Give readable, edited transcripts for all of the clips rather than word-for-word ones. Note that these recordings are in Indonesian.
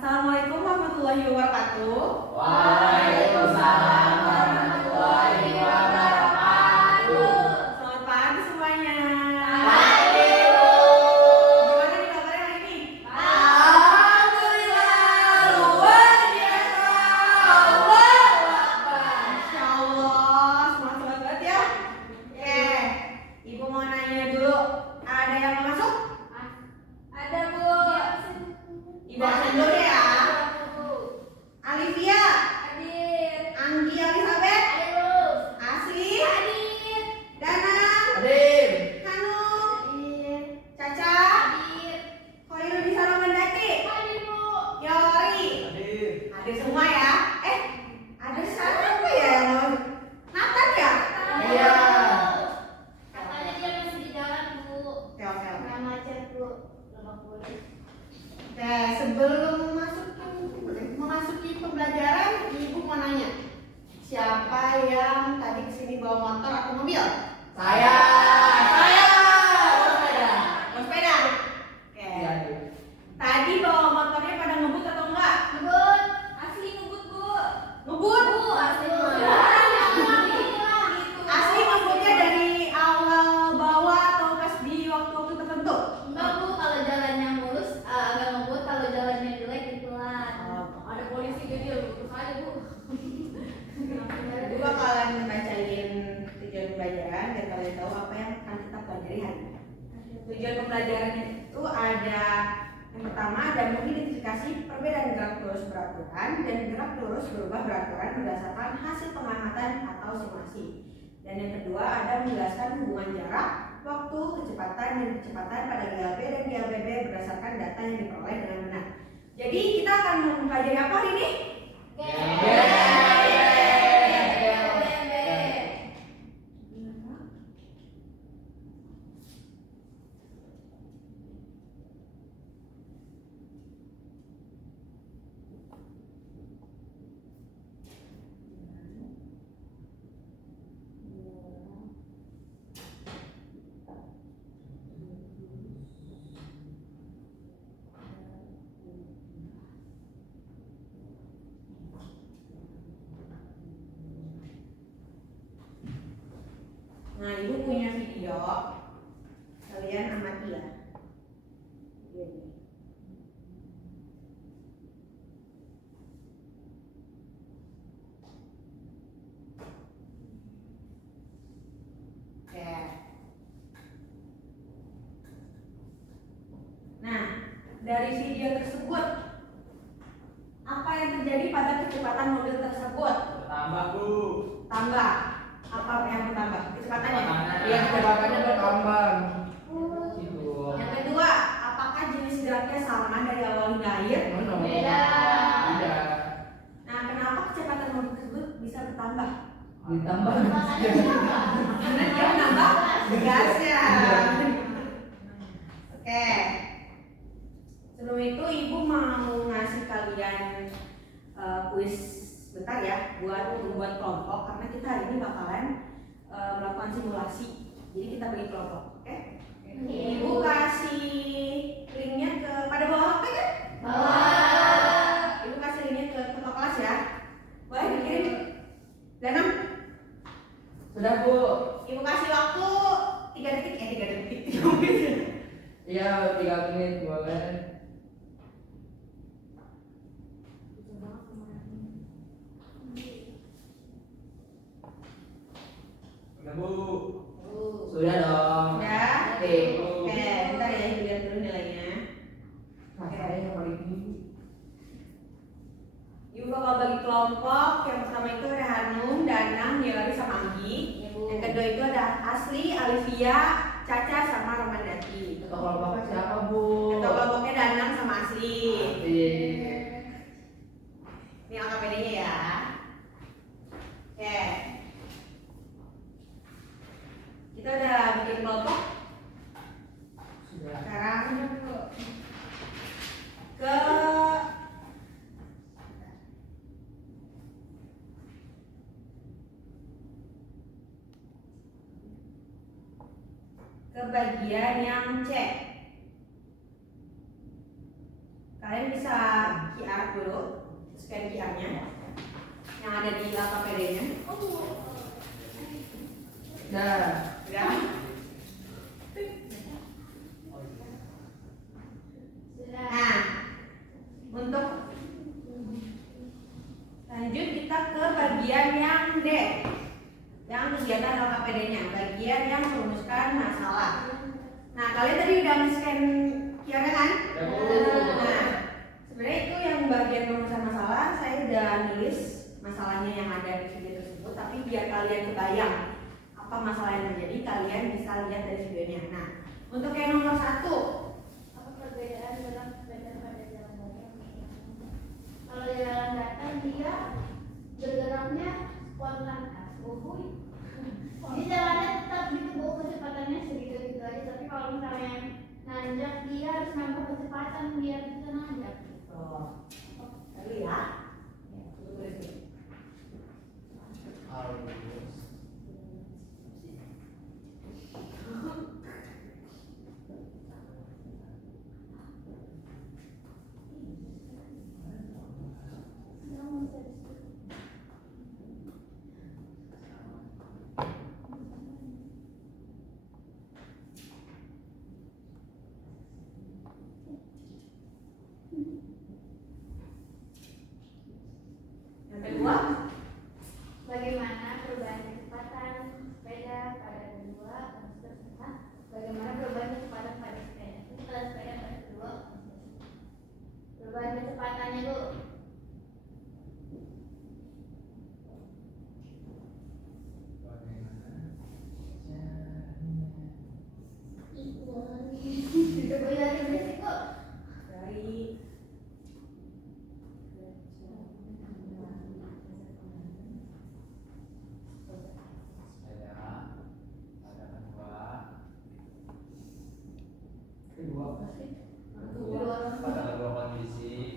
Assalamualaikum warahmatullahi wabarakatuh. Waalaikumsalam warahmatullahi wabarakatuh. Selamat pagi semuanya. Pagi, Bu. Gimana nih kabarnya hari ini? Alhamdulillah, luar biasa. Allahu Akbar. Masya Allah, semangat banget ya. Oke, Ibu mau nanya dulu. Ada yang mau masuk? Ada, Bu. Ibu absen dulu ya. Alivia, Hadir. Anggi Elizabeth, Hadir. Asli, Hadir. Danang, Hadir. Hanum, Caca, Hadir. Khairul Bisa Romandati, Hadir, Bu. Yori. Hadir. Ada semua ya? Ada siapa ya yang mau? Nathan ya? Iya. Katanya dia masih di jalan, Bu. Oke, oke, oke. Nggak macet, Bu. Lebak Bulus. Oke, sebelum memasuki pembelajaran, Ibu mau nanya. Siapa yang tadi kesini bawa motor atau mobil? Saya. Saya. Sepeda. Bawa sepeda? Oke. Iya, Bu. Tadi bawa motornya pada ngebut atau enggak? Ngebut. Asli ngebut, Bu. Ngebut? Bu, asli ngebut. Asli ngebutnya dari awal bawa atau pas di waktu-waktu tertentu? Enggak, Bu, kalau jalannya mulus agak ngebut, kalau jalannya jelek pelan. Ada polisi jadi lurus aja, Bu. Ibu bakalan bacain tujuan pembelajaran dan kalian tahu apa yang akan kita pelajari hari ini. Tujuan pembelajarannya itu ada yang pertama ada mengidentifikasi perbedaan gerak lurus beraturan dan gerak lurus berubah beraturan berdasarkan hasil pengamatan atau simulasi. Dan yang kedua ada menjelaskan hubungan jarak, waktu, kecepatan dan kecepatan pada GLB dan GLBB berdasarkan data yang diperoleh dengan benar. Jadi kita akan mempelajari apa hari ini? Nah, Ibu punya video, kalian amati ya. Ini. Oke. Nah, dari video tersebut, apa yang terjadi pada kecepatan mobil tersebut? Bertambah, Bu. Tambah. Apa yang bertambah? Kecepatannya? Iya, kecepatannya bertambah. Gitu. Yang kedua, apakah jenis geraknya sama dari awal hingga akhir? Mana? Beda. Tidak. Nah, kenapa kecepatan mobil tersebut bisa bertambah? Ditambah. Karena dia menambah gasnya. Oke. Sebelum itu, Ibu mau ngasih kalian kuis bentar ya, buat membuat kelompok karena kita hari ini bakalan melakukan simulasi. Jadi kita bagi kelompok, oke? Ibu kasih linknya pada bawah HP kan? Bawah. Ibu kasih linknya ke ketua kelas ya. Boleh dikirim? Danam? Sudah, Bu. Ibu kasih waktu 3 detik, 3 detik, 3 menit. Iya, 3 menit boleh. Sudah, Bu. Sudah dong. Udah? Oke. Oke, bentar ya, Ibu lihat dulu nilainya. Saya yang paling tinggi. Ibu bakal bagi kelompok. Yang pertama itu ada Hanum, Danang, Yori sama Anggi. Yang kedua itu ada Asli, Alivia, Caca sama Romandati. Ketua kelompoknya siapa, Bu? Ketua kelompoknya Danang sama Asli. Iya. Ini AKPD-nya ya. Oke. Kita udah bikin kelompok. Sudah. Sekarang ke bagian yang C. Kalian bisa QR dulu, scan QR-nya yang ada di LKPD-nya. Dah. Ya. Nah, untuk lanjut kita ke bagian yang D, yang kegiatan LKPD-nya, bagian yang merumuskan masalah. Nah, kalian tadi udah men-scan QR-nya kan? Nah, sebenarnya itu yang bagian merumuskan masalah, saya udah nulis masalahnya yang ada di video tersebut, tapi biar kalian kebayang apa masalah yang terjadi, kalian bisa lihat dari videonya. Nah, untuk yang nomor 1, Apa perbedaan dalam sepeda pada jalan datar? Kalau jalan datar dia bergeraknya spontan. Jadi jalannya tetap gitu, bawa kecepatannya segitu-gitu aja. Tapi kalau misalnya nanjak dia harus nambah kecepatan biar bisa nanjak. oh, lalu ya, tulis nih. Yang kedua, Bagaimana perubahan kecepatan sepeda pada kedua konstruksi? Bagaimana perubahan kecepatan pada sepeda? Setelah sepeda pada kedua konstruksi. Perubahan kecepatannya Bu. Dari berisiko. dari Kedua apa sih? Pada kedua kondisi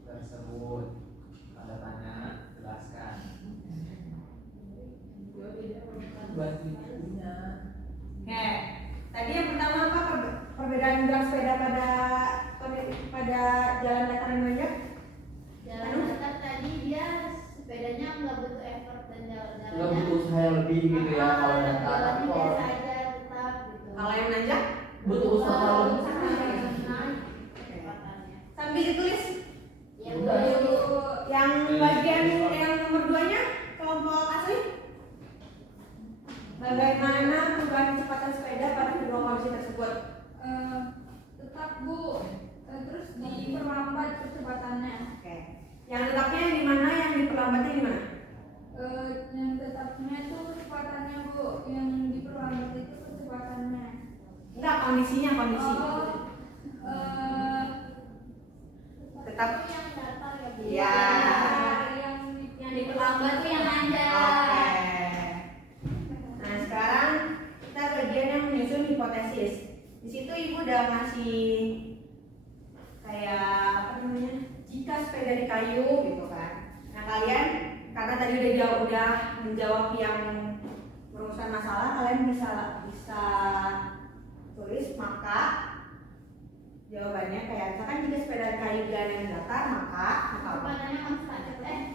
tersebut, tanda tanya, jelaskan. Bantu ibunya. Oke, tadi yang pertama apa perbedaan gerak sepeda pada jalan datar dan nanjak? Jalan datar tadi dia sepedanya nggak butuh effort dan Nggak jalan-jalannya butuh usaha lebih gitu ya kalau datar. jalannya Kalau biasa aja tetap gitu. Kalau yang nanjak, butuh usaha lebih. Kecepatannya. sambil ditulis. Ya Udah. Bu. Yang bagian yang nomor 2-nya kelompok asli. Bagaimana perubahan kecepatan sepeda pada kedua kondisi tersebut? Tetap Bu, terus diperlambat kecepatannya. Oke. Yang tetapnya di mana, yang diperlambatnya di mana? Yang tetapnya itu kecepatannya Bu, yang diperlambat itu kecepatannya. Enggak, kondisi. Tetap. yang datar ya Bu. Iya. Yang diperlambat tuh yang nanjak. Oke. Nah, sekarang kita bagian yang menyusun hipotesis. Di situ Ibu udah ngasih kayak apa namanya? Jika sepeda di kayu gitu kan. Nah, kalian karena tadi udah menjawab yang merumuskan masalah, kalian bisa tulis maka jawabannya kayak misalkan jika sepeda di kayu jalan yang datar maka apa? Kecepatannya konstan.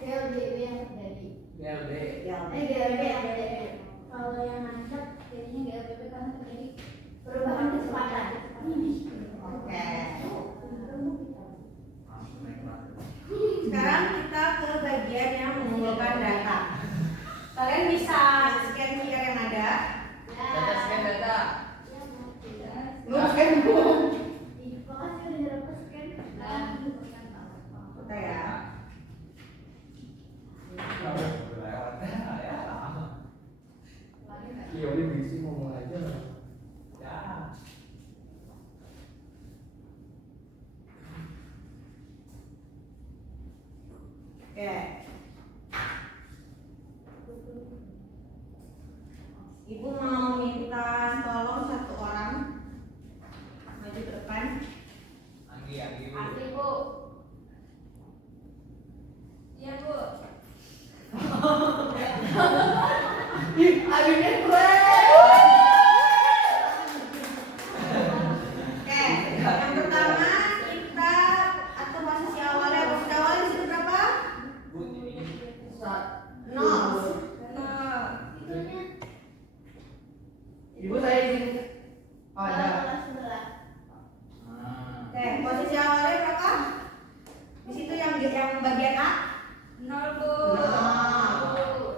GLDB yang terjadi. GLB. GLB yang terjadi. Kalau yang nanjak jadinya GLDB karena terjadi perubahan kecepatan. Oke. Sekarang kita ke bagian yang mengumpulkan data. Kalian bisa scan QR yang ada. Data scan data. Belum scan belum? Makasih udah nyuruh aku scan. Kita ya. Iya, udah bisa ngomong aja. Oke. Ibu mau minta tolong satu orang maju ke depan. Anggi. Asli Bu. Iya Bu. Akhirnya gue. Oke, yang pertama kita atau Oke, posisi awalnya berapa? Di situ yang bagian A. 0 Bu.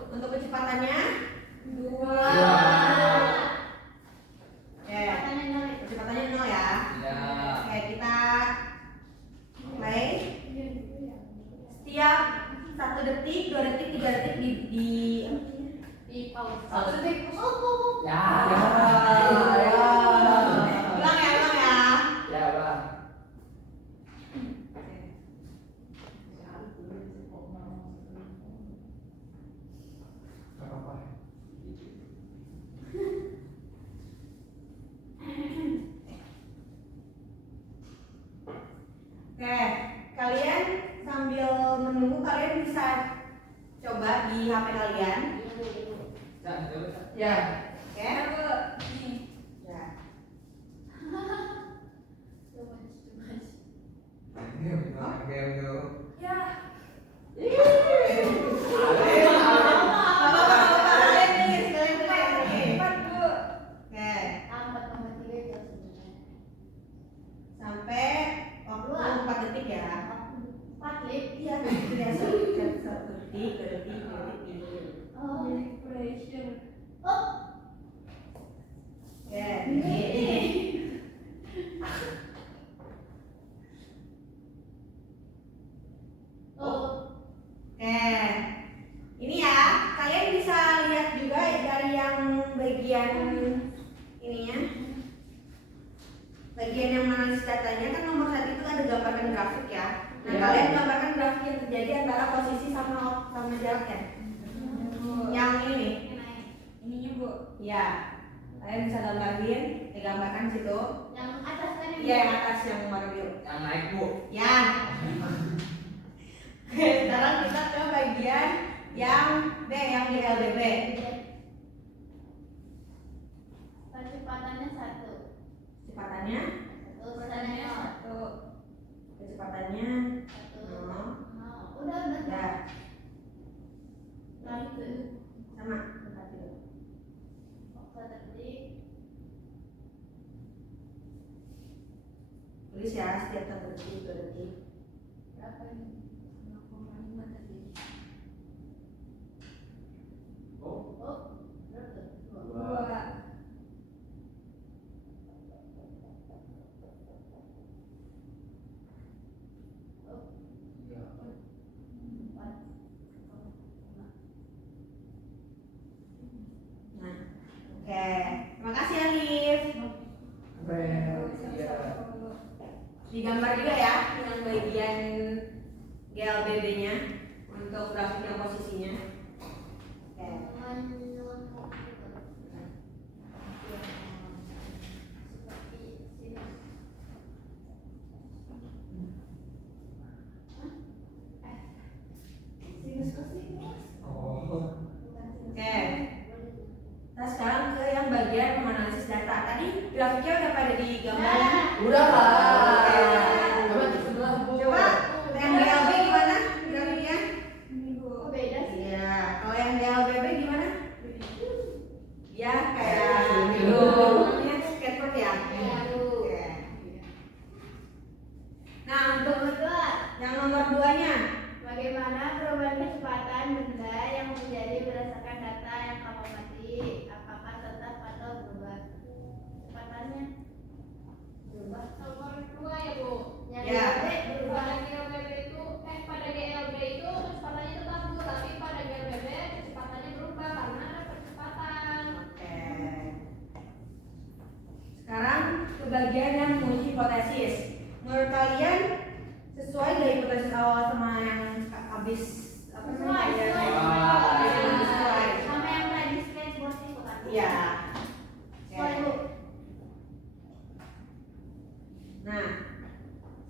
Untuk kecepatannya 2. Oke, kecepatannya 0 ya. Iya. Oke, kita play. Setiap 1 detik, 2 detik, 3 detik di pause. 1 detik. Ya. Ulang ya. Ya, Bang. Gak apa-apa. Oke, kalian sambil menunggu kalian bisa coba di HP kalian. Cak, coba Cak. Ya. Oke. Ya Bu. Nih. Ya. Ini gimana game itu? Ya. Cepat Bu. Oke, sampai waktu 4 detik ya. Iya, tidak 1 detik, 2 detik, 3 detik. Celebration. Oke, ini. Oke, ini ya, kalian bisa lihat juga dari yang bagian ininya, bagian yang menganalisis datanya kan nomor 1 itu ada gambarkan grafik ya. Nah, Ya. kalian gambarkan grafik yang terjadi antara posisi sama jaraknya. Yang ini, Ininya Bu. ya, kalian bisa digambarkan di situ. Yang atas kan Iya, yang atas yang warna biru. Yang naik Bu. Ya. Oke, sekarang kita ke bagian yang B, yang di LBB. Kecepatannya 1. Kecepatannya, Kecepatannya 1. kecepatannya 0. Udah. Ya, Lanjut. sama. Tempat dulu. Tulis ya, setiap 1 detik, 2 detik. Berapa ini? 0,5 tadi. Oh, Berapa? 2. Nah, oke. Terima kasih Alif. Iya. Digambar juga ya dengan bagian GLBB-nya untuk grafiknya posisinya. Oke. oh. Oke. Kita sekarang ke yang bagian menganalisis data. Tadi grafiknya udah pada digambar ya? Udah lah. Oke. Coba di sebelah, Bu. Coba yang GLB gimana grafiknya? Ini Bu. Beda sih. Iya. Kalau yang GLBB gimana? Ya kayak Gitu. namanya skateboard ya. Iya. Oke. Nah untuk Kedua, yang nomor 2-nya. bagaimana perubahan kecepatan benda yang terjadi berdasarkan data yang kamu amati? Apakah tetap atau berubah? Kecepatannya berubah. Nomor 2 ya Bu. Yang Ya. berubah. Pada GLB itu kecepatannya tetap Bu, tapi pada GLBB kecepatannya berubah karena ada percepatan. Oke. Sekarang ke bagian yang menguji hipotesis. Menurut kalian sesuai gak hipotesis awal sama yang habis apa namanya? Sesuai. Sama yang tadi skateboard itu kan? Iya. Sesuai, Bu. Nah,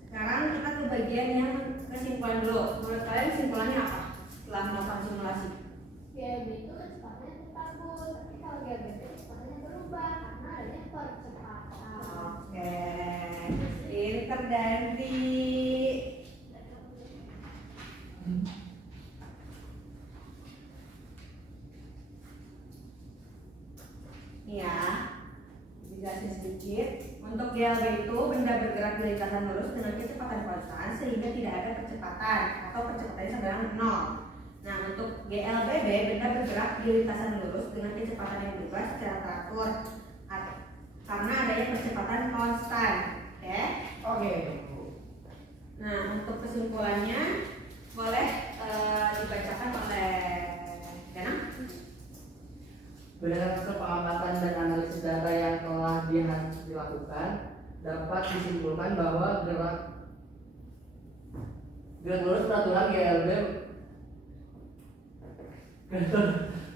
sekarang kita ke bagian yang kesimpulan dulu. Menurut kalian kesimpulannya apa setelah melakukan simulasi? GLB itu kecepatannya tetap Bu, tapi kalau GLBB kecepatannya berubah karena adanya percepatan. Oke, pinter Danti. Nih ya, dijelasin sedikit. Untuk GLB itu benda bergerak di lintasan lurus dengan kecepatan konstan sehingga tidak ada percepatan atau percepatannya sama dengan 0. Nah, untuk GLBB, benda bergerak di lintasan lurus dengan kecepatan yang berubah secara teratur karena adanya percepatan konstan. Oke. Nah, untuk kesimpulannya boleh dibacakan oleh Danang. Berdasarkan pengamatan dan analisis data yang telah dilakukan, dapat disimpulkan bahwa gerak lurus peraturan GLB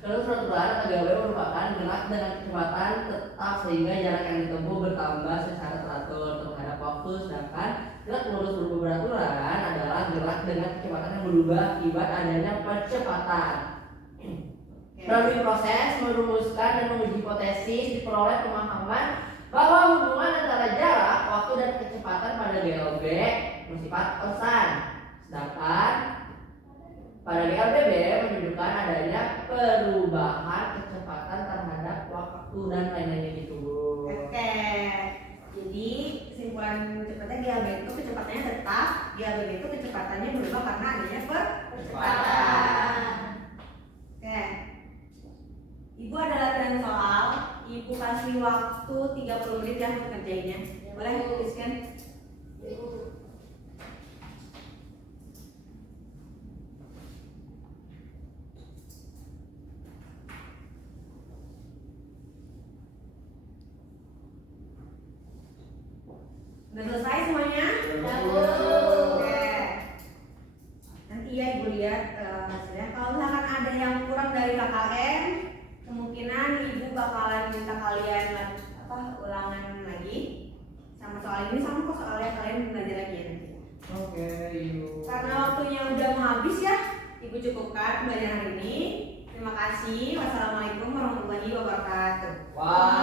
peraturan GLB merupakan gerak dengan kecepatan tetap sehingga jarak yang ditempuh bertambah secara teratur terhadap waktu, sedangkan gerak lurus berupa peraturan adalah gerak dengan kecepatan yang berubah akibat adanya percepatan. Melalui proses merumuskan dan menguji hipotesis diperoleh pemahaman bahwa hubungan antara jarak, waktu, dan kecepatan pada GLB bersifat konstan, sedangkan pada GLBB menunjukkan adanya perubahan kecepatan terhadap waktu dan lain-lainnya gitu. Oke. Jadi kesimpulan cepatnya GLB itu kecepatannya tetap, GLBB itu kecepatannya berubah karena adanya percepatan. Oke. Ibu ada latihan soal, Ibu kasih waktu 30 menit ya untuk ngerjainnya. Boleh tuliskan? Udah selesai semuanya? Oke. Nanti ya Ibu lihat hasilnya. Kalau misalkan ada yang kurang dari KKM, kemungkinan Ibu bakalan minta kalian ulangan lagi. Sama soal ini sama kok soalnya kalian belajar lagi ya nanti. Oke, yuk. Karena waktunya udah mau habis ya, Ibu cukupkan pembelajaran hari ini. Terima kasih. Wassalamualaikum warahmatullahi wabarakatuh. Wah.